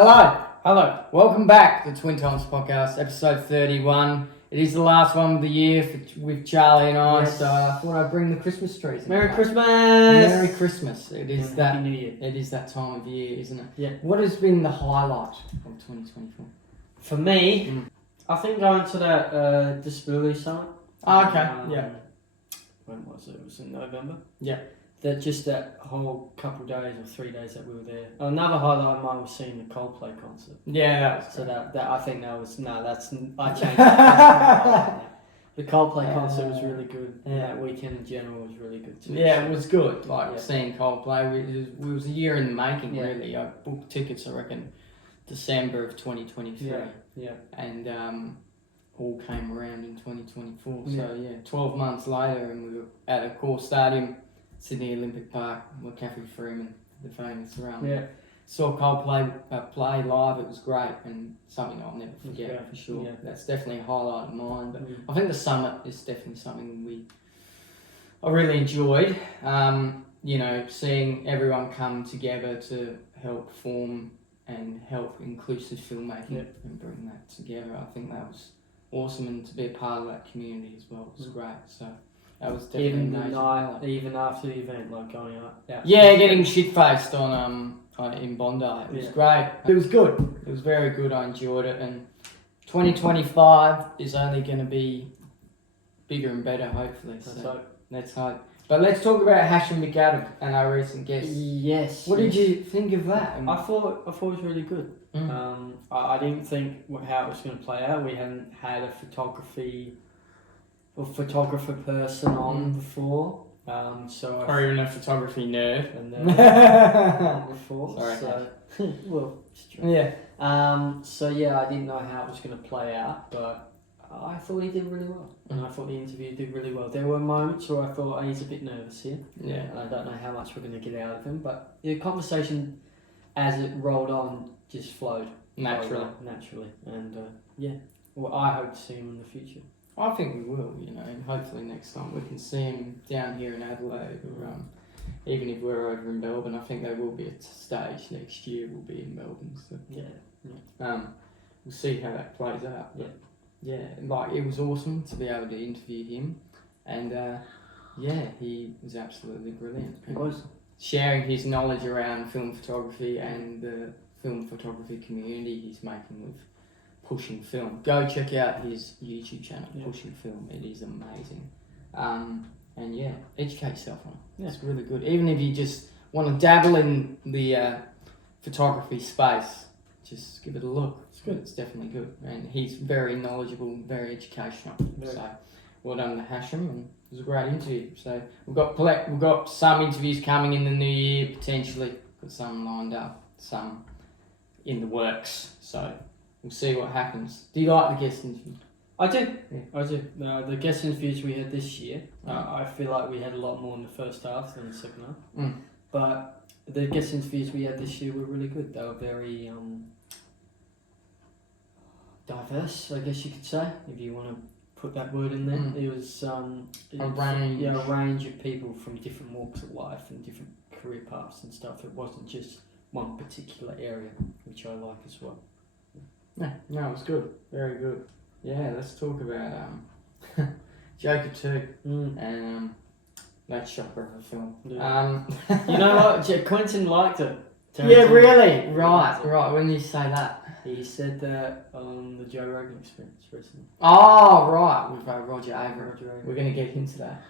Hello. Welcome back to Twin Times Podcast, episode 31. It is the last one of the year with Charlie and I, Yes. so I thought I'd bring the Christmas trees in. Merry Christmas! Merry Christmas. It is And that. Happy New Year. It is that time of year, isn't it? Yeah. What has been the highlight of 2024? For me, Mm. I think going to that disability summit. Yeah. When was it? It was in November. Yeah. That whole couple of days or 3 days that we were there. Another highlight of mine was seeing the Coldplay concert. Yeah, that was So great. that I think that was I changed that. The Coldplay concert was really good. And Yeah. that weekend in general was really good too. Yeah, it was good. Like Yeah. seeing Coldplay, it was a year in the making. Yeah. Really. I booked tickets, I reckon, December of 2023. Yeah. And all came around in 2024. Yeah. So yeah, 12 months later, and we were at a core stadium, Sydney Olympic Park, with Kathy Freeman, the famous around. Yeah. Saw Coldplay play live. It was great and something I'll never forget Yeah. for sure. Yeah. That's definitely a highlight of mine. But Mm. I think the summit is definitely something I really enjoyed. Seeing everyone come together to help form and help inclusive filmmaking Yeah. and bring that together. I think that was awesome, and to be a part of that community as well was great. So that was definitely Even a the major night, highlight. even after the event, like going out. Yeah, getting shit faced on in Bondi. It was Yeah. great. It was good. It was very good. I enjoyed it, and 2025 is only going to be bigger and better, hopefully. So So let's hope. But let's talk about Hashim McAdam and our recent guest. yes. What did you think of that? I thought it was really good. Mm. I didn't think how it was going to play out. We hadn't had a photographer person on before. So Or even a photography nerd. and before. Sorry, So well, it's true. Yeah. So yeah, I didn't know how it was going to play out, but I thought he did really well, and I thought the interview did really well. There were moments where I thought, he's a bit nervous here. Yeah. And I don't know how much we're going to get out of him, but the conversation as it rolled on just flowed Naturally. and well, I hope to see him in the future. I think we will, and hopefully next time we can see him down here in Adelaide, or even if we're over in Melbourne. I think there will be a stage next year. We'll be in Melbourne, so we'll see how that plays out. But it was awesome to be able to interview him, and he was absolutely brilliant. He was. Sharing his knowledge around film photography and the film photography community he's making with Pushing Film. Go check out his YouTube channel, Pushing Film. It is amazing. Educate yourself on it. Yeah. It's really good. Even if you just want to dabble in the photography space, just give it a look. It's good. It's definitely good. And he's very knowledgeable, very educational. Very. So well done to Hashim, and it was a great interview. So we've got some interviews coming in the new year, potentially. Got some lined up, some in the works. So we'll see what happens. Do you like the guest interview? I do. Yeah. I do. The guest interviews we had this year, I feel like we had a lot more in the first half than the second half. Mm. But the guest interviews we had this year were really good. They were very diverse, I guess you could say, if you want to put that word in there. Mm. It was A range. Yeah, a range of people from different walks of life and different career paths and stuff. It wasn't just one particular area, which I like as well. No, it was good. Very good. Yeah, let's talk about Joker 2 and that shocker of a film. Yeah. You know what? Quentin liked it. Yeah, Tarantino. really? Right. When you say that. He said that on the Joe Rogan Experience recently. Oh, right. With Roger Averill. Roger Averill. We're going to get into that.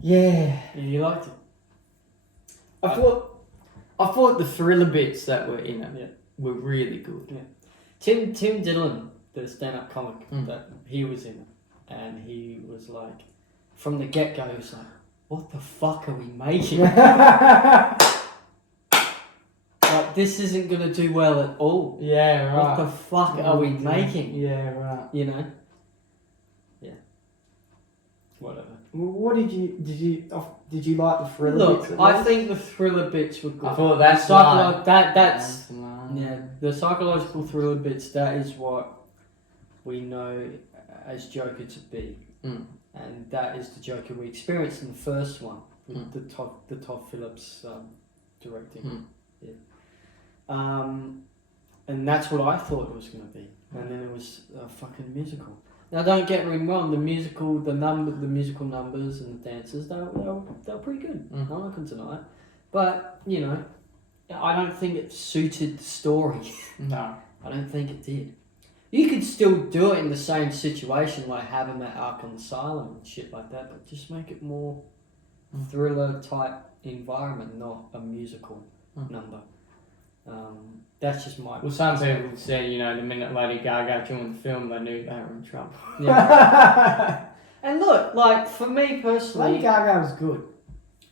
Yeah. You liked it? I thought the thriller bits that were in it Yeah. were really good. Tim Dillon, the stand-up comic, Mm. that he was in it, and he was like, from the get-go, he was like, "What the fuck are we making? Like, this isn't gonna do well at all. Yeah, right. What the fuck are we making? Yeah, right. You know? Yeah. Whatever. Well, what did you like the thriller Look, bits? at I least? think the thriller bits were good. I thought that's The psycholo- that's the line. yeah. The psychological thriller bits. That is what we know as Joker to be. Mm. And that is the Joker we experienced in the first one with Mm. the Todd Phillips directing. Mm. Yeah. And that's what I thought it was going to be. And then it was a fucking musical. Now, don't get me wrong. The musical numbers and the dances, they were pretty good. Mm. No one can deny it. But you know, I don't think it suited the story. No. I don't think it did. You could still do it in the same situation, like have him at Arkham Asylum and shit like that, but just make it more thriller type environment, not a musical number. That's just my. Well, some people said, you know, the minute Lady Gaga joined the film, they knew they were in trouble. Yeah. And look, like for me personally, Lady Gaga was good.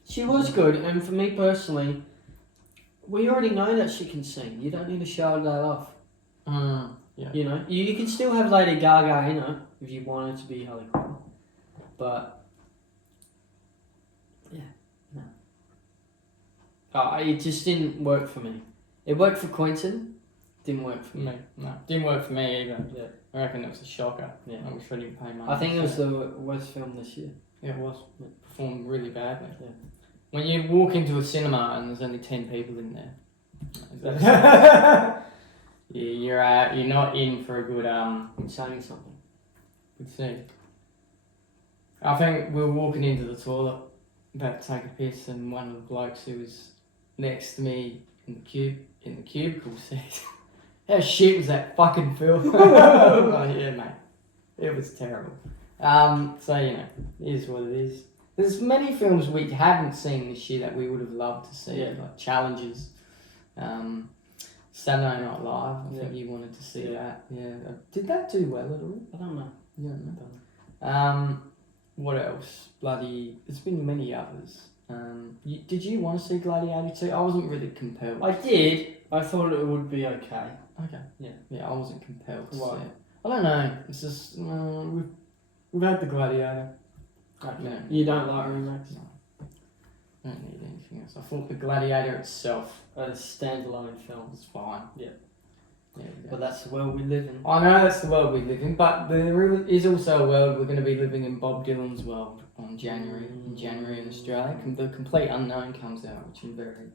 she was good, and for me personally, we already know that she can sing. You don't need to show that off. Yeah. You know, you can still have Lady Gaga in it if you wanted to be Harley Quinn, but yeah, no. It just didn't work for me. It worked for Quentin, didn't work for me. No, didn't work for me either. Yeah. I reckon it was a shocker. Yeah. I wish I didn't pay money. I think it was for the worst film this year. Yeah, it was. Yeah. It performed really badly. Yeah. When you walk into a cinema and there's only 10 people in there, you're not in for a good It's saying something. good scene. I think we were walking into the toilet about to take a piss, and one of the blokes who was next to me in the cubicle said, "How shit was that fucking film?" Oh, yeah, mate, it was terrible. So you know, it is what it is. There's many films we haven't seen this year that we would have loved to see, like Challenges, Saturday Night Live. I think you wanted to see that. Yeah, did that do well at all? I don't know. Yeah, no. What else? Bloody, there's been many others. Did you want to see Gladiator 2? I wasn't really compelled. I did. I thought it would be okay. Okay. Yeah, I wasn't compelled to Why? see it. I don't know. It's just we've had the Gladiator. Okay. Yeah. You don't like remakes? No. I don't need anything else. I thought the Gladiator itself A standalone film. was fine. Yeah. Yeah. But that's the world we live in. I know that's the world we live in, but there is also a world we're going to be living in. Bob Dylan's world in January in Australia. The Complete Unknown comes out, which I'm very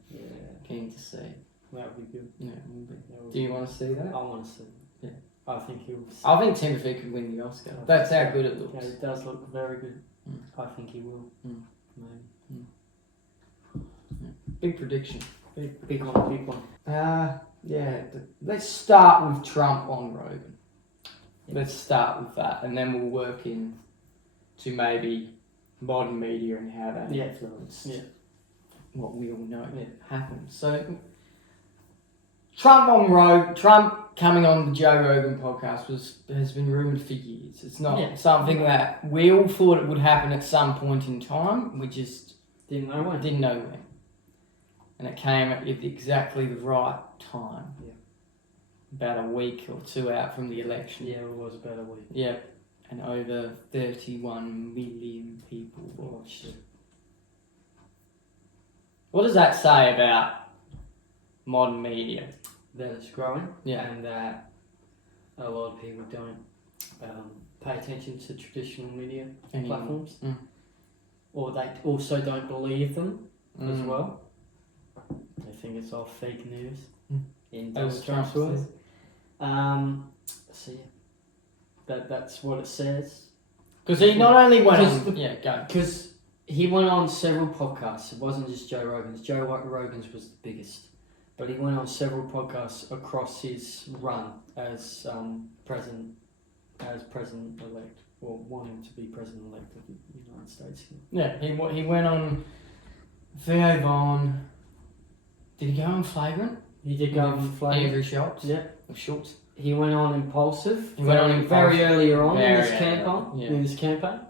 keen to see. That would be good. Yeah, it will be. Do you want to see that? I want to see it. Yeah. I think he'll. I think Timothy could win the Oscar. That's how good it looks. Yeah, it does look very good. I think he will. Maybe. Big prediction. Big one. Yeah. Let's start with Trump on Rogan. Let's start with that, and then we'll work in to maybe modern media and how that influenced what we all know happened. So, Trump coming on the Joe Rogan podcast has been rumoured for years. It's not something that we all thought it would happen at some point in time. We just didn't know when. And it came at exactly the right time. Yeah. About a week or two out from the election. Yeah, it was about a week. Yeah. And over 31 million people watched it. What does that say about modern media? That it's growing. Yeah. And that a lot of people don't pay attention to traditional media platforms. Or they also don't believe them as well. They think it's all fake news in Donald Trump's words. So that's what it says. Because he not only went on... go. Because he went on several podcasts. It wasn't just Joe Rogan's. Joe Rogan's was the biggest. But he went on several podcasts across his run as president-elect, or wanting to be president-elect of the United States. Yeah, he went on Theo Von. Did he go on Flagrant? He did go on Flagrant. Avery Schultz? Yeah. Or Schultz? He went on Impulsive. He went on Impulsive. Very earlier on in Very his campaign. In his campaign.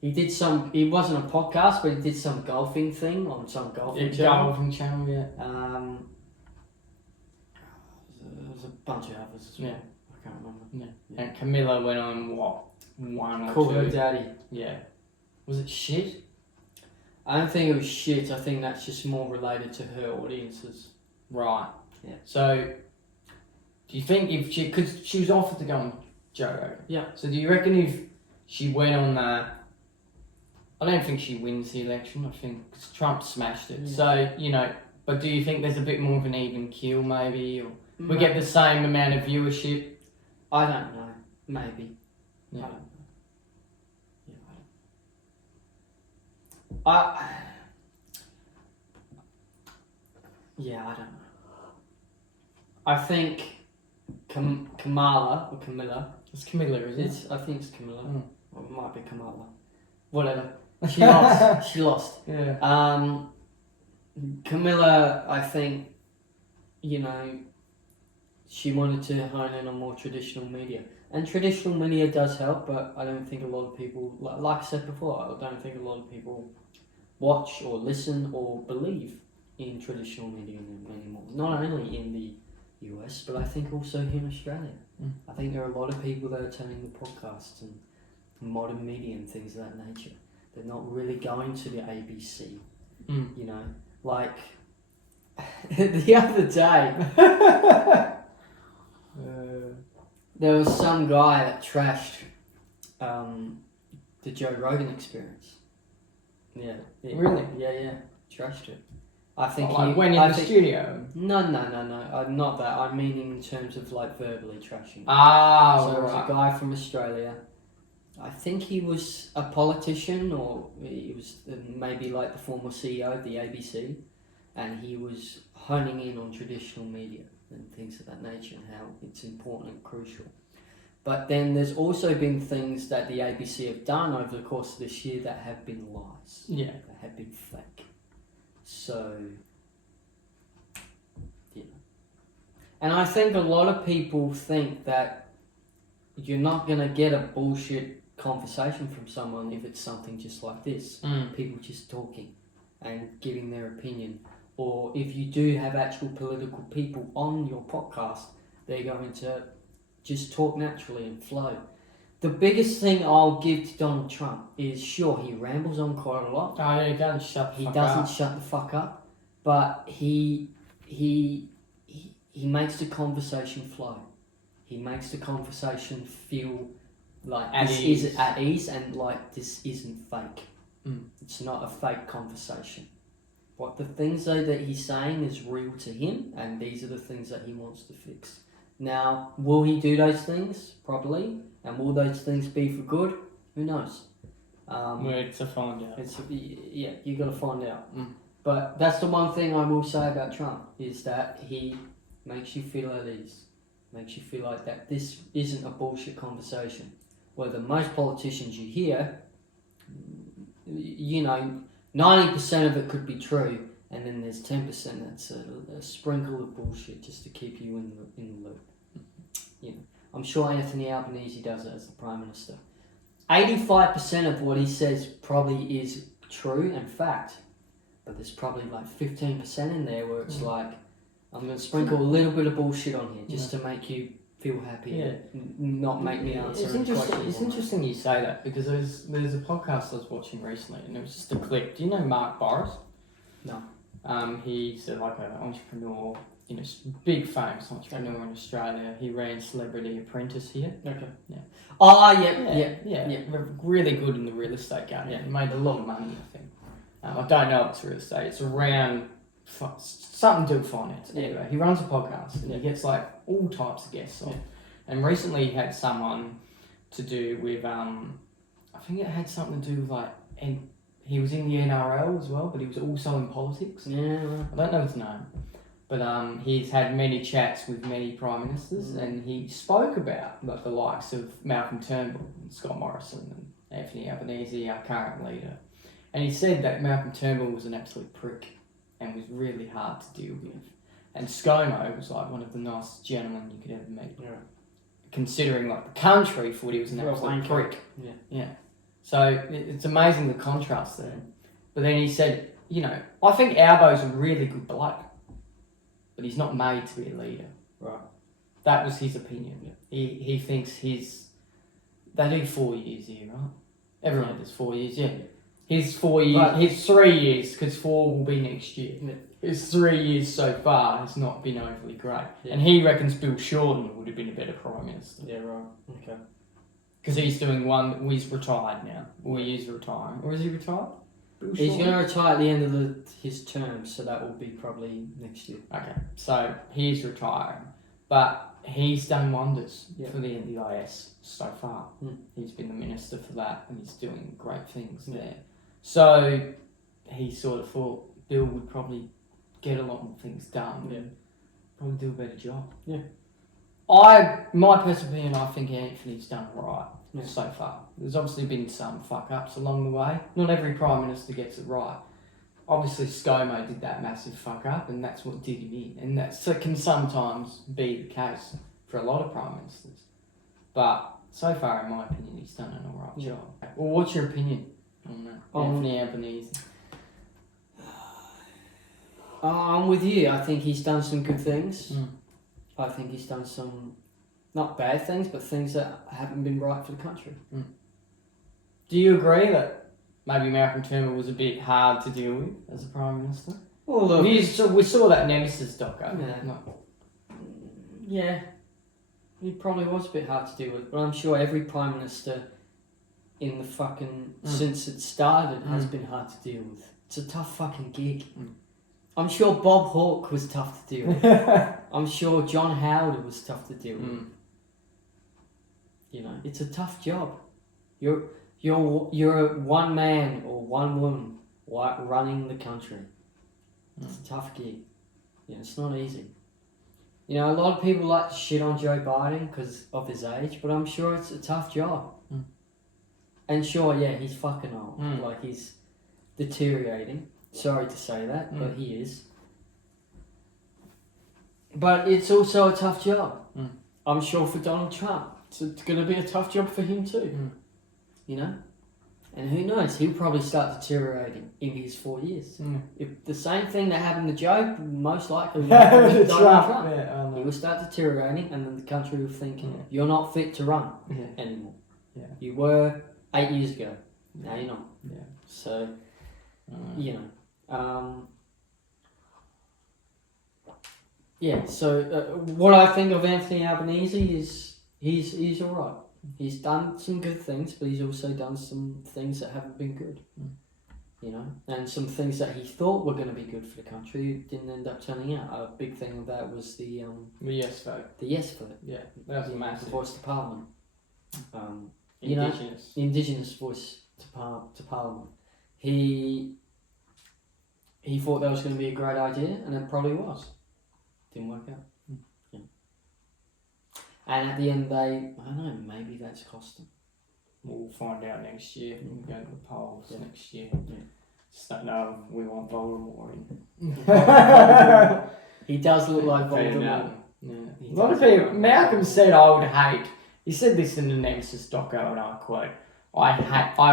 He did some. It wasn't a podcast, but he did some golfing thing on some golfing channel. Golfing channel, yeah. There's a bunch of others as well. I can't remember. Yeah. And Camilla went on what? One or Call two? Her Daddy. Yeah. Was it shit? I don't think it was shit. I think that's just more related to her audiences. Right. Yeah. So, do you think if she... Because she was offered to go on Joe Rogan. Yeah. So do you reckon if she went on that... I don't think she wins the election. I think 'cause Trump smashed it. Yeah. So, you know, But do you think there's a bit more of an even keel, maybe, or we get the same amount of viewership? I don't know. Maybe. Yeah. I don't know. I don't know. I think Camilla. It's Camilla, isn't it? I think it's Camilla. Mm. Or it might be Kamala. Whatever. She lost. She lost. Yeah. Camilla, I think, she wanted to hone in on more traditional media. And traditional media does help, but I don't think a lot of people, like I said before, I don't think a lot of people watch or listen or believe in traditional media anymore. Not only in the US, but I think also here in Australia. Mm. I think there are a lot of people that are turning to podcasts and modern media and things of that nature. They're not really going to the ABC, like the other day. There was some guy that trashed the Joe Rogan Experience. Yeah. Really? Yeah. Trashed it. I think when in the studio. No. Not that. I mean in terms of like verbally trashing. So there was a guy from Australia. I think he was a politician, or he was maybe like the former CEO of the ABC, and he was honing in on traditional media and things of that nature and how it's important and crucial. But then there's also been things that the ABC have done over the course of this year that have been lies. Yeah. That have been fake. So, And I think a lot of people think that you're not going to get a bullshit conversation from someone if it's something just like this. People just talking and giving their opinion. Or if you do have actual political people on your podcast, they're going to just talk naturally and flow. The biggest thing I'll give to Donald Trump is, sure, he rambles on quite a lot. Oh, yeah, he doesn't shut the fuck up, but he makes the conversation flow. He makes the conversation feel like is at ease and like this isn't fake. It's not a fake conversation. What the things that he's saying is real to him, and these are the things that he wants to fix. Now, will he do those things properly, and will those things be for good? Who knows? We're to find out. You got to find out. But that's the one thing I will say about Trump, is that he makes you feel at ease, makes you feel like that this isn't a bullshit conversation. Whether most politicians you hear, 90% of it could be true, and then there's 10% that's a sprinkle of bullshit just to keep you in the loop. I'm sure Anthony Albanese does it as the Prime Minister. 85% of what he says probably is true and fact, but there's probably like 15% in there where it's like, I'm going to sprinkle a little bit of bullshit on here just to make you feel happy and not make me answer any questions. It's interesting you say that, because there's a podcast I was watching recently, and it was just a clip. Do you know Mark Boris? No. He's like an entrepreneur, big famous entrepreneur in Australia. He ran Celebrity Apprentice here. Okay. Yeah. Oh, yeah. Really good in the real estate game. Yeah. He made a lot of money, I think. I don't know if it's real estate. It's around something to do with finance. Anyway, he runs a podcast and he gets like all types of guests on. And recently he had someone to do with, I think it had something to do with and he was in the NRL as well, but he was also in politics. Yeah. I don't know his name. But he's had many chats with many prime ministers, and he spoke about the likes of Malcolm Turnbull and Scott Morrison and Anthony Albanese, our current leader. And he said that Malcolm Turnbull was an absolute prick and was really hard to deal with. And ScoMo was like one of the nicest gentlemen you could ever meet. Yeah. Considering the country for what he was an absolute prick. Yeah. So it's amazing the contrast there. But then he said, I think Albo's a really good bloke, but he's not made to be a leader. Right. That was his opinion. He thinks they do 4 years here, right? Everyone does 4 years, yeah. His 4 years, his 3 years, because 4 will be next year. Yeah. His 3 years so far has not been overly great. Yeah. And he reckons Bill Shorten would have been a better Prime Minister. Yeah, right. Okay. Because he's doing one, he's retired now. Or he is retiring. Or is he retired? He's going to retire at the end of his term, so that will be probably next year. Okay, so he's retiring, but he's done wonders Yeah. for the NDIS so far. Mm. He's been the minister for that, and he's doing great things Yeah. there. So he sort of thought Bill would probably get a lot more things done. Yeah. And probably do a better job. Yeah. My personal opinion, I think Anthony's done right Yeah. so far. There's obviously been some fuck ups along the way. Not every prime minister gets it right. Obviously, ScoMo did that massive fuck up, and that's what did him in. And that can sometimes be the case for a lot of prime ministers. But so far, in my opinion, he's done an alright job. Well, what's your opinion on that? Anthony Albanese. I'm with you. I think he's done some good things. Mm. I think he's done some, not bad things, but things that haven't been right for the country. Do you agree that maybe Malcolm Turnbull was a bit hard to deal with as a prime minister? Well, look, We saw that Nemesis doco. Yeah. No. yeah, he probably was a bit hard to deal with, but I'm sure every prime minister in the fucking since it started has been hard to deal with. It's a tough fucking gig. I'm sure Bob Hawke was tough to deal with. I'm sure John Howard was tough to deal with. You know, it's a tough job. You're one man or one woman running the country. It's a tough gig. Yeah, it's not easy. You know, a lot of people like to shit on Joe Biden because of his age, but I'm sure it's a tough job. And sure, yeah, he's fucking old. Like, he's deteriorating. Sorry to say that, but he is. But it's also a tough job. I'm sure for Donald Trump, it's going to be a tough job for him too. You know? And who knows, he'll probably start deteriorating in his 4 years. If the same thing that happened to Joe, most likely will happen to Donald Trump. Yeah, He will start deteriorating, and then the country will think, you're not fit to run anymore. Yeah. You were 8 years ago. Now you're not. Yeah. So, you know. Yeah, so what I think of Anthony Albanese is he's alright. He's done some good things, but he's also done some things that haven't been good. You know, and some things that he thought were going to be good for the country didn't end up turning out. A big thing of that was the yes vote. The yes vote. Yeah, that was massive. The voice to Parliament. Indigenous. The Indigenous voice to Parliament. He thought that was going to be a great idea, and it probably was. Didn't work out. Yeah. And at the end, I don't know, maybe that's cost him. We'll find out next year. We'll go to the polls next year. Yeah. Just don't know if we want Voldemort in. He does look like Voldemort. Yeah. A lot of people. Malcolm said, "I would hate." He said this in the Nemesis doco, and I quote: I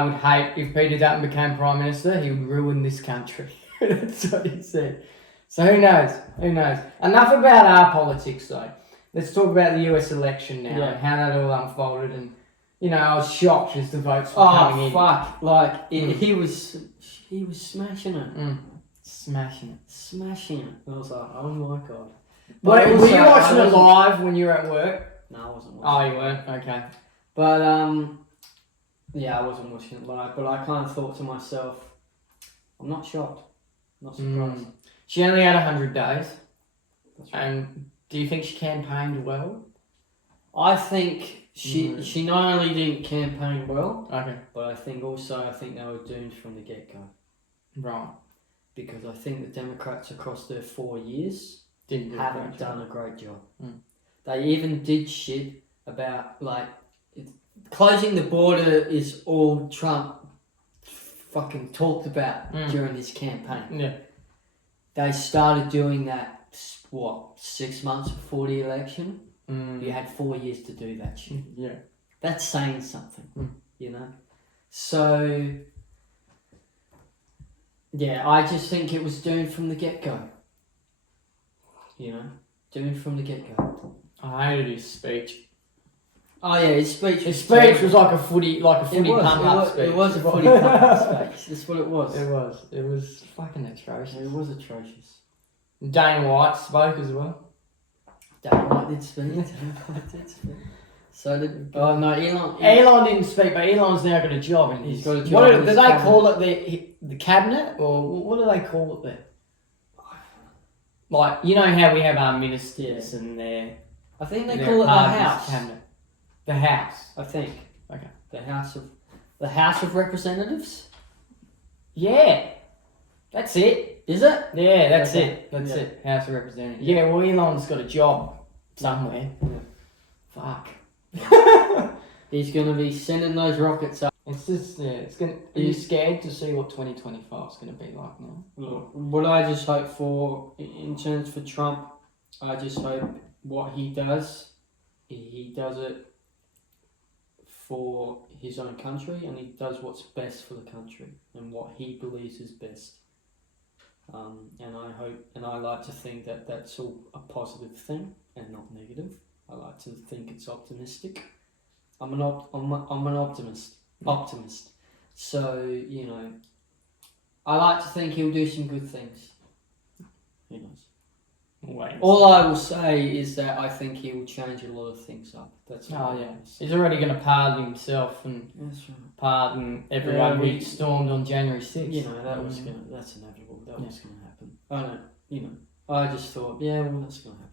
would hate if Peter Dutton became Prime Minister. He would ruin this country." That's what he said. So who knows? Who knows? Enough about our politics, though. Let's talk about the US election now and how that all unfolded. And you know, I was shocked as the votes were coming in. Oh fuck! Like he was smashing it. Smashing it. I was like, oh my god. Were you watching it live when you were at work? No, I wasn't watching. Oh, you weren't? Okay. But yeah, I wasn't watching it live. But I kind of thought to myself, I'm not shocked. Not surprised. She only had 100 days. That's right. And do you think she campaigned well? I think she not only didn't campaign well, but I think they were doomed from the get-go. Right. Because I think the Democrats across their 4 years haven't done a great job. They even did shit about, like, closing the border is all Trump fucking talked about during his campaign. Yeah. They started doing that, 6 months before the election? You had 4 years to do that shit. Yeah. That's saying something, you know? So, yeah, I just think it was doomed from the get-go. You know? Doomed from the get-go. I hated his speech. Oh yeah, his speech was like a footy pump-up speech. It was a footy pump-up speech. That's what it was. It was fucking atrocious. It was atrocious. Dana White spoke as well. Dana White did speak. So did no Elon. Elon didn't speak, but Elon's now got a job, and He's got a job. What in do his they cabinet. call it? The cabinet, or what do they call it there? Like, you know how we have our ministers and their. I think they their call it the party's House. cabinet. The House. I think. Okay. The House of Representatives. Yeah, that's it. Is it? Yeah, that's Okay. it. That's Yeah. it. House of Representatives. Yeah, well, Elon's got a job somewhere. Yeah. Fuck. He's going to be sending those rockets up. It's just, yeah, it's gonna. Are you scared to see what 2025 is gonna be like now? Look, what I just hope for in terms for Trump, I just hope what he does, he does it for his own country, and he does what's best for the country and what he believes is best. And I hope, and I like to think that that's all a positive thing and not negative. I like to think it's optimistic. I'm an optimist. Optimist. So, you know, I like to think he'll do some good things. Who knows? Wait. All I will say is that I think he will change a lot of things up. That's all. Oh yeah, he's already going to pardon himself and That's right. pardon everyone Yeah, who stormed on January 6th. You know, that's inevitable. That was going to happen. I don't, you know, I just thought, yeah, well, that's going to happen.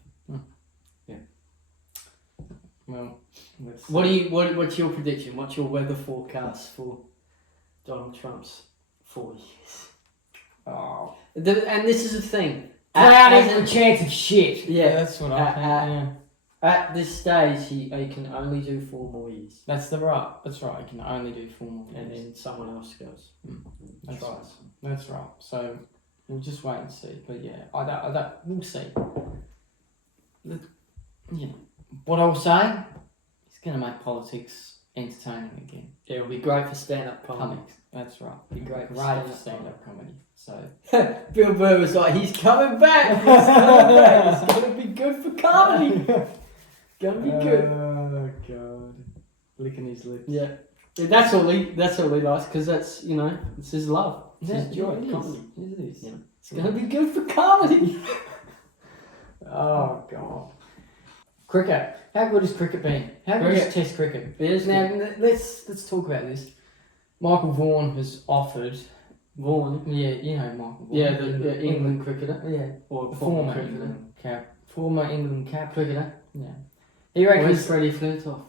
Well, let's What's your prediction? What's your weather forecast for Donald Trump's 4 years? Oh, And this is the thing. cloudy with a chance of shit. Yeah. That's what I think. Yeah. At this stage, he can only do 4 more years. That's right. He can only do 4 more years. And then someone else goes. That's Tries. right. That's right. So we'll just wait and see. But yeah, I don't. We'll see. You know what I'll say. He's going to make politics entertaining again. Yeah, it'll be great for stand-up comedy. Comics. That's right. Be great for Great for stand-up stand-up comedy. So Bill Burr was like, he's coming back. He's coming back. It's going to be good for comedy. Going to be good. Oh god, licking his lips. Yeah. That's all he likes, because that's, you know, it's his love. It's Yeah, his joy. it is. Comedy. It is. Yeah. It's going to be good for comedy. Oh god. Cricket. How good has cricket been? How good Cricket. is Test cricket? It is Now now. let's talk about this. Michael Vaughan has offered. Vaughan. Yeah, you know Michael Vaughan. Yeah, the England cricketer. Yeah, Or former cricketer. England cap. Former England cap. Cricketer. Yeah. He Where's reckons. Freddie Flintoff?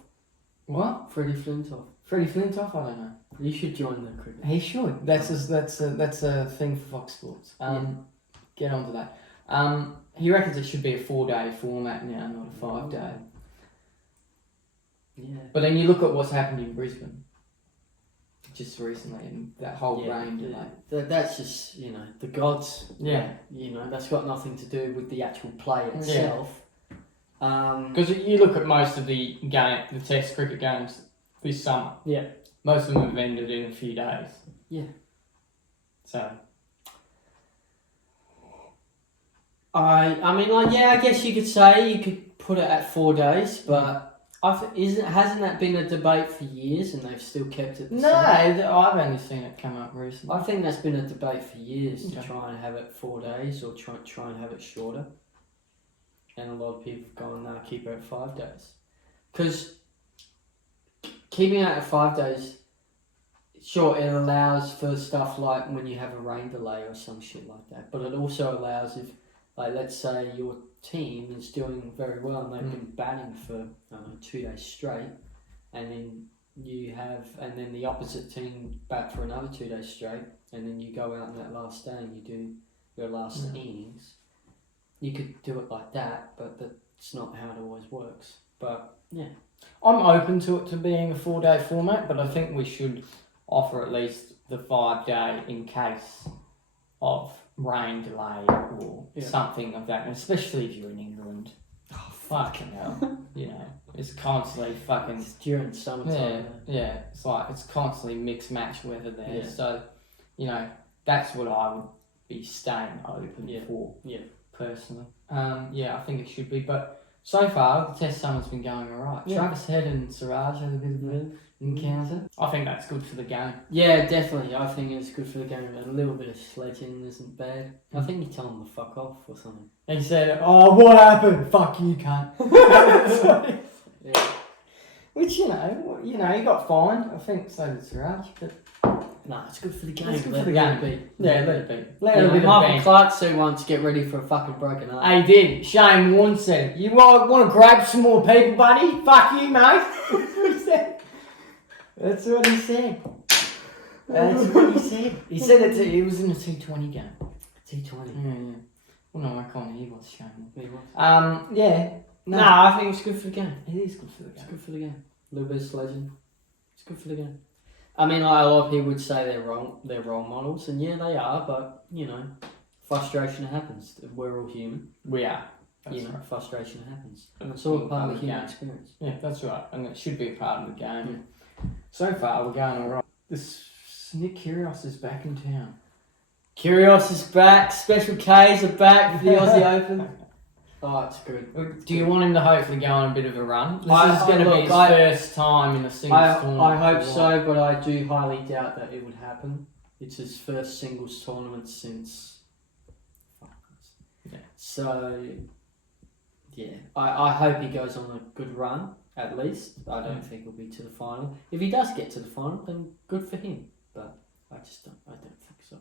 What? Freddie Flintoff. Freddie Flintoff? I don't know. You should join the cricket. He should. That's a thing for Fox Sports. Get onto that. He reckons it should be a 4-day format now, not a 5-day. Yeah. But then you look at what's happened in Brisbane just recently, and that whole Yeah, rain delay. That's just, you know, the gods. Yeah. You know, that's got nothing to do with the actual play itself. Because you look at most of the Test cricket games this summer. Yeah. Most of them have ended in a few days. Yeah. So. I mean, like, yeah, I guess you could say you could put it at 4 days, but hasn't that been a debate for years, and they've still kept it the No, same? I've only seen it come up recently. I think that's been a debate for years to Okay. try and have it 4 days or try and have it shorter. And a lot of people have gone, no, keep it at 5 days. Because keeping it at 5 days, sure, it allows for stuff like when you have a rain delay or some shit like that. But it also allows if, like, let's say your team is doing very well and they've been batting for, I don't know, 2 days straight, and then and then the opposite team bat for another 2 days straight, and then you go out on that last day and you do your last innings. You could do it like that, but that's not how it always works. But yeah, I'm open to it to being a 4-day format, but I think we should offer at least the 5-day in case of rain delay or something of that, and especially if you're in England. Oh, fucking hell. You know, it's constantly fucking... it's during summertime. Yeah, it's like, it's constantly mixed match weather there. Yeah. So, you know, that's what I would be staying open for, personally. I think it should be, but so far, the Test summer's been going alright. Yeah. Travis Head and Siraj had a bit of an encounter. I think that's good for the game. Yeah, definitely. I think it's good for the game. A little bit of sledging isn't bad. I think you tell him to fuck off or something. He said, "Oh, what happened? Fuck you, cunt." Yeah. Which, you know, he got fined. I think so did Siraj, but No, it's good for the game. It's good Let for the it game. be. yeah, let it be. Let You it know, be the Michael bench. Clark said once, get ready for a fucking broken arm. He did. Shane Warne said, "You want to grab some more people, buddy? Fuck you, mate." That's what he said. That's what he said. He said it was in a T20 game. T20. Yeah. Well, no, I can't. He was Shane. He was. Yeah. No, I think it's good for the game. It is good for the It's game. good for the game. A little bit of sledging. It's good for the game. I mean, a lot of people would say they're role models, and yeah, they are. But you know, frustration happens. We're all human. We are. That's You know, right. frustration happens. And It's all part of the human experience. Yeah, that's right. And it should be a part of the game. So far, we're going all right. Nick Kyrgios is back in town. Kyrgios is back. Special Ks are back for the Aussie Open. Oh, it's good. Do you want him to hopefully go on a bit of a run? This I- is going to look, be his I- first time in a singles tournament. I hope for a while. so, but I do highly doubt that it would happen. It's his first singles tournament since. Yeah. So, yeah, I hope he goes on a good run at least. I don't think he'll be to the final. If he does get to the final, then good for him. But I don't think so.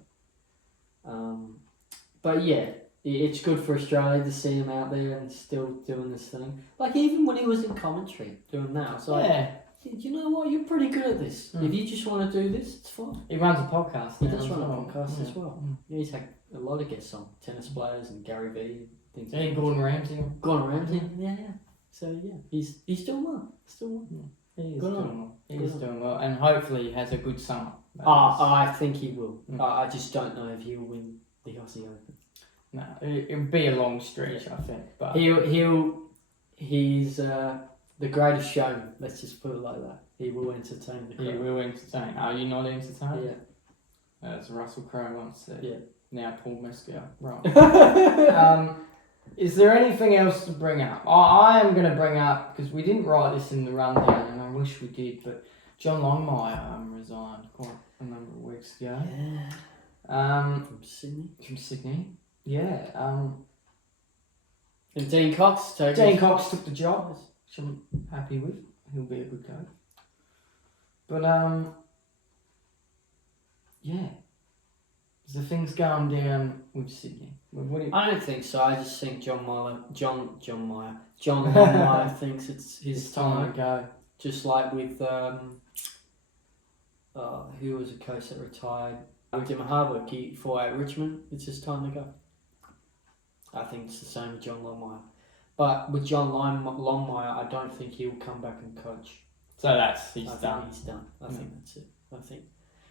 But yeah, it's good for Australia to see him out there and still doing this thing. Like even when he was in commentary doing that, I was like, Yeah, you know what? You're pretty good at this. Mm. If you just want to do this, it's fine. he runs a podcast. He now does as run a well. podcast Yeah. as well. Mm. Yeah, he's had a lot of guests on tennis players and Gary Vee and things. Yeah, Gordon Ramsay. Gone around him. Yeah. So yeah, he's doing well. He is Good on doing well. He Good is on doing well, and hopefully he has a good summer. I think he will. Mm. I just don't know if he will win the Aussie Open. No, it would be a long stretch, I think. But He's the greatest showman. Let's just put it like that. He will entertain the he crowd. will entertain. Are you not entertained? Yeah. As Russell Crowe once said. Yeah. Now Paul Mescal. Right. Is there anything else to bring up? I am going to bring up, because we didn't write this in the rundown, and I wish we did, but John Longmire resigned quite a number of weeks ago. Yeah. From Sydney. From Sydney. Yeah. And Dean Cox took Dean Cox took the job, which I'm happy with. He'll be a good coach. But, yeah. Is the things going down with Sydney? What do you... I don't think so. I just think John Longmire thinks it's his It's time to go. Just like with who was a coach that retired? Jim Hardwick. He fought at Richmond. It's his time to go. I think it's the same with John Longmire. But with John Longmire, I don't think he'll come back and coach. So he's done. He's done. I think that's it. I think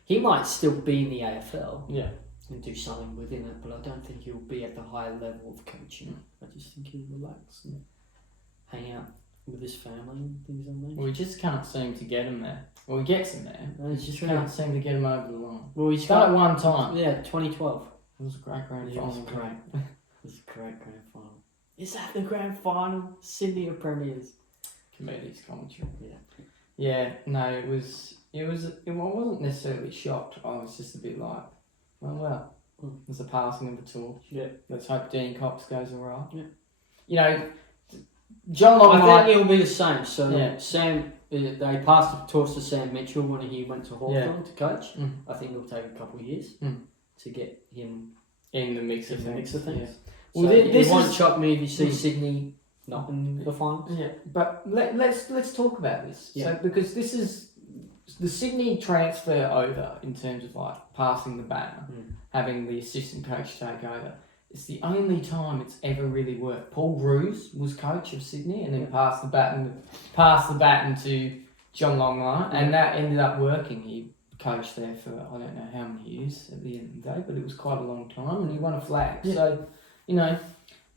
he might still be in the AFL. Yeah. And do something within it, but I don't think he'll be at the high level of coaching. I just think he'll relax and hang out with his family and things like that. We just can't seem to get him there. Well, he gets him there. No, We it's just true. can't seem to get him over the line. Well, he's Done it got one time. yeah, 2012. It was a great grand It was final. great. It was a great grand final. Is that the grand final? Sydney or Premiers? Comedies commentary. Yeah. Yeah, no, it was. I wasn't necessarily shocked. I was just a bit like, well, there's a passing of the torch. Yeah. Let's hope Dean Cox goes alright. Yeah. You know, John I Longmire. think it'll be the same. So Yeah. Sam, they passed the torch to Sam Mitchell when he went to Hawthorn to coach. Mm. I think it'll take a couple of years to get him In the mix in of the mix of things. Yeah. So Well, it won't is- shock me if you see Sydney not in the finals. Yeah, but let's talk about this. Yeah. So because this is the Sydney transfer over in terms of like passing the baton, having the assistant coach take over. It's the only time it's ever really worked. Paul Roos was coach of Sydney and then passed the baton to John Longmire, and that ended up working. He coached there for I don't know how many years at the end of the day, but it was quite a long time, and he won a flag. Yeah. So, you know,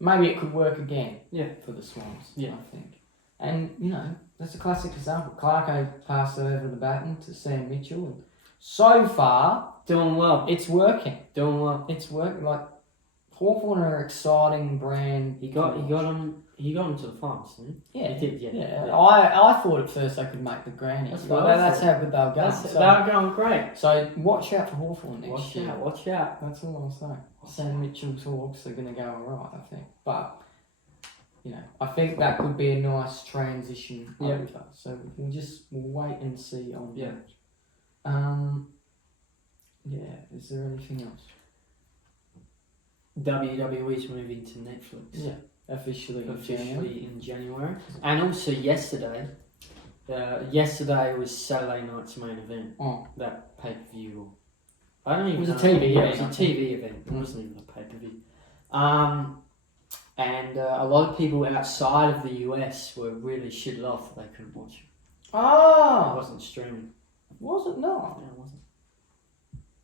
maybe it could work again. Yeah. For the Swans. Yeah. I think, and you know that's a classic example. Clarko passed over the baton to Sam Mitchell, and so far Doing well. it's working. Doing well. It's working. Like Hawthorn are an exciting brand. He got him to the finals, didn't he? Yeah, He did, yeah. yeah. Yeah. I thought at first they could make the granny. That's Well, what I that's thought. how good they were going. So, They're going great. so watch out for Hawthorn next year. Watch out. That's all I'll say. Sam Mitchell's Hawks are going to go alright, I think. But I think that could be a nice transition Yeah. over. So we'll wait and see on Yeah. that. Is there anything else? WWE's moving to Netflix. Yeah. Officially In January. And also yesterday was Saturday night's main event. Oh. That pay-per-view. I don't even It was a know. TV Yeah, event, it was a TV event. It wasn't even a pay-per-view. And a lot of people outside of the US were really shitted off that they couldn't watch it. It Ah! wasn't streaming. Was it not? No, it wasn't.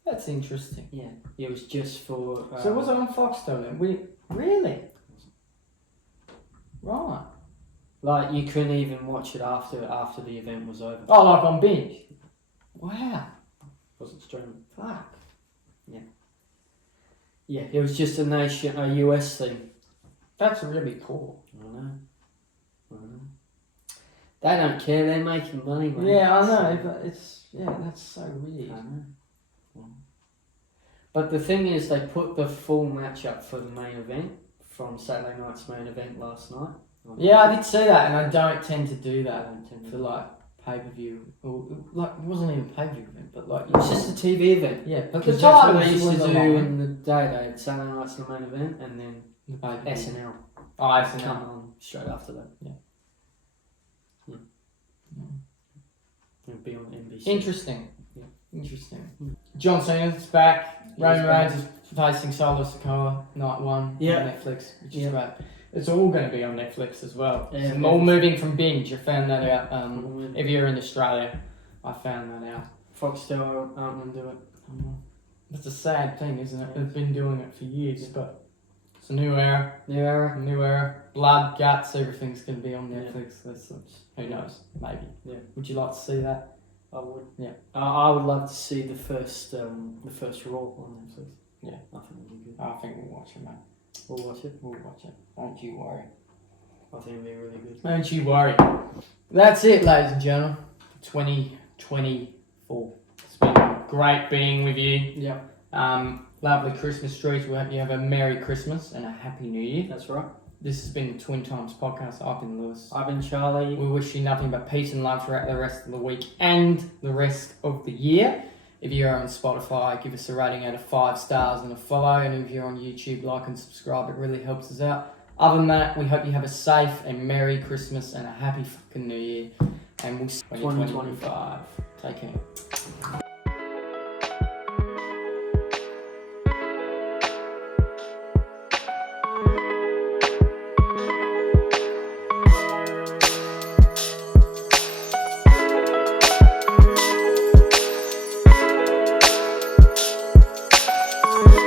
That's interesting. Yeah, it was just for... So was it on Foxtel then? Really? Right. Like, you couldn't even watch it after the event was over. Oh, like on binge? Wow. It wasn't streaming. Fuck. Yeah, it was just a US thing. That's really cool. I know. They don't care, they're making money, man. Yeah, I know, but that's so weird. I know. But the thing is, they put the full match up for the main event from Saturday night's main event last night. Yeah, I did see that, and I don't tend to do I that don't tend to- for like pay-per-view. Or, like, it wasn't even a pay-per-view event, but like... It was just a TV event. Yeah, but the Because that's what title they used to was do on in the day. They had Saturday night's the main event, and then the pay-per-view. SNL Oh, SNL. come on straight after that. Yeah. It would be on NBC. Interesting. Yeah. Interesting. Mm. John Cena's back. He's Roman back. Reigns is facing Solo Sikoa night 1 Yeah. on Netflix, which is Yeah. great. It's all going to be on Netflix as well. Yeah, It's all moving from binge. I found that out. Mm. If you're in Australia, I found that out. Foxtel aren't going to do it. It's a sad thing, isn't it? They've been doing it for years, but it's a new era. New era. New era. Blood, guts, everything's going to be on Yeah. Netflix. Who knows? Maybe. Yeah. Would you like to see that? I would. Yeah. I would love to see the first Raw on Netflix. Yeah. I think it'd be good. I think we'll watch it, mate. We'll watch it. We'll watch it. Don't you worry. I think it'd be really good. Don't you worry. That's it, ladies and gentlemen. 2024. It's been great being with you. Yeah. Lovely Christmas trees. We hope you have a Merry Christmas and a Happy New Year. That's right. This has been the Twin Times Podcast. I've been Lewis. I've been Charlie. We wish you nothing but peace and love throughout the rest of the week and the rest of the year. If you're on Spotify, give us a rating out of 5 stars and a follow. And if you're on YouTube, like and subscribe. It really helps us out. Other than that, we hope you have a safe and Merry Christmas and a happy fucking New Year. And we'll see you in 2025. Take care.